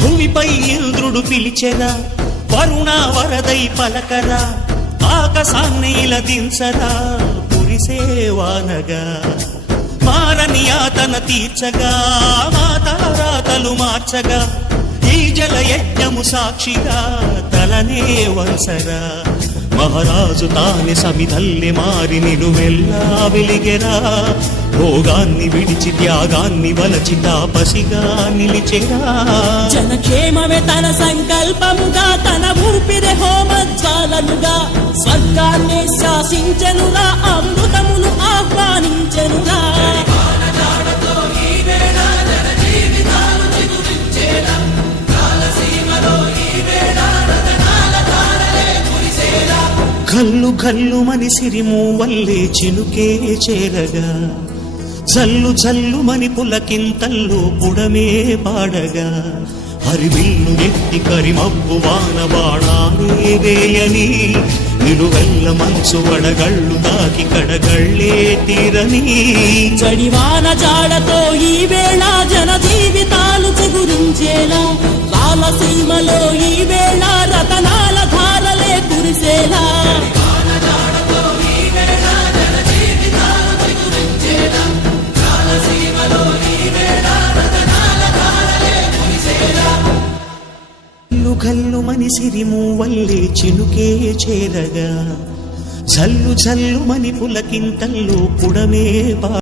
భూమిపై ఇంద్రుడు పిలిచెరా, వరుణ వరదై పలకరా, ఆకాశాన్ని ఇలా దించరా, కురిసేవానగా మారని యాతన తీర్చగా, మాతారాతలు మార్చగా, ఈ జల యజ్ఞము సాక్షిగా తలనే వంసరా. మహారాజు తానే సమిధల్లి మారి నిలువెల్లా వెలిగెరా, భోగాన్ని విడిచి త్యాగాన్ని వలచి తాపసిగా నిలిచెరా. జనక్షేమమే తన సంకల్పముగా, తన ఊపిరి హోమజ్వాలనుగా, స్వర్గాన్ని శాసించెనుగా, అమృతమును ఆహ్వానించెనుగా. కల్లు కల్లు మని సిరిము వల్లే చినుకే చేరగా, చల్లు చల్లు మని పులకింతల్లు పుడమే పాడగా, హరివిల్లు ఎత్తి కరిమబ్బు వాన బాణాలే వేయని, నిలువెల్ల మనసు వడగళ్ళు తాకి కడగళ్ళే తీరని. జడివాన జాడతో ఈ వేళ జన జీవితాలు చిగురించేలా, రాలసీమలో ఈ వేళ రతనాల ధారలే కురిసేలా. గల్లు మని సిరిము వల్లే చినుకే చేరగా, జల్లు జల్లు మని పులకింతల్లు పుడమే